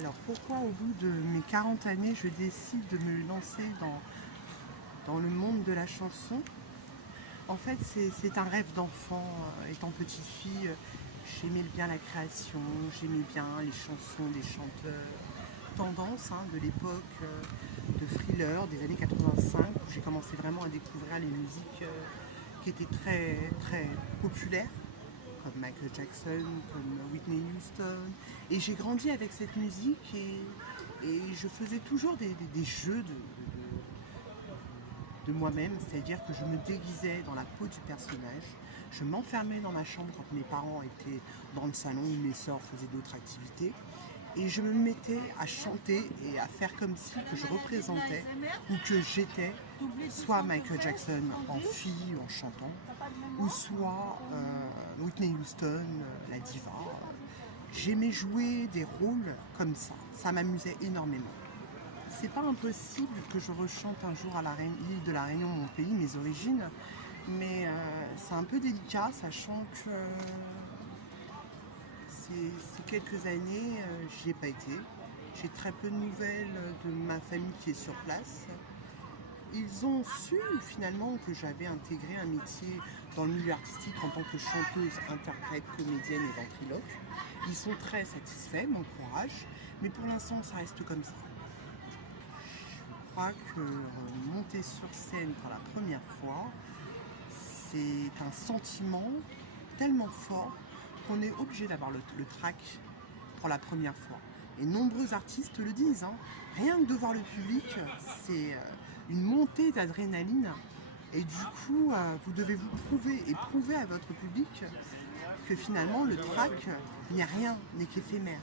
Alors pourquoi au bout de mes 40 années je décide de me lancer dans le monde de la chanson? En fait c'est un rêve d'enfant. Étant petite fille, j'aimais bien la création, j'aimais bien les chansons des chanteurs tendance de l'époque, de thriller des années 85 où j'ai commencé vraiment à découvrir les musiques qui étaient très très populaires comme Michael Jackson, comme Whitney Houston. Et j'ai grandi avec cette musique et je faisais toujours des jeux de moi-même, c'est-à-dire que je me déguisais dans la peau du personnage, je m'enfermais dans ma chambre quand mes parents étaient dans le salon ou mes sœurs faisaient d'autres activités et je me mettais à chanter et à faire comme si que je représentais ou que j'étais soit Michael Jackson en fille en chantant ou soit Whitney Houston, la diva. J'aimais jouer des rôles comme ça m'amusait énormément. C'est pas impossible que je rechante un jour à l'île de la Réunion, mon pays, mes origines, mais c'est un peu délicat, sachant que ces quelques années, j'y ai pas été. J'ai très peu de nouvelles de ma famille qui est sur place. Ils ont su finalement que j'avais intégré un métier dans le milieu artistique en tant que chanteuse, interprète, comédienne et ventriloque. Ils sont très satisfaits, m'encouragent, mais pour l'instant ça reste comme ça. Je crois que monter sur scène pour la première fois, c'est un sentiment tellement fort qu'on est obligé d'avoir le trac pour la première fois. Et nombreux artistes le disent, rien que de voir le public, c'est une montée d'adrénaline. Et du coup, vous devez vous prouver et prouver à votre public que finalement le trac n'est rien, n'est qu'éphémère.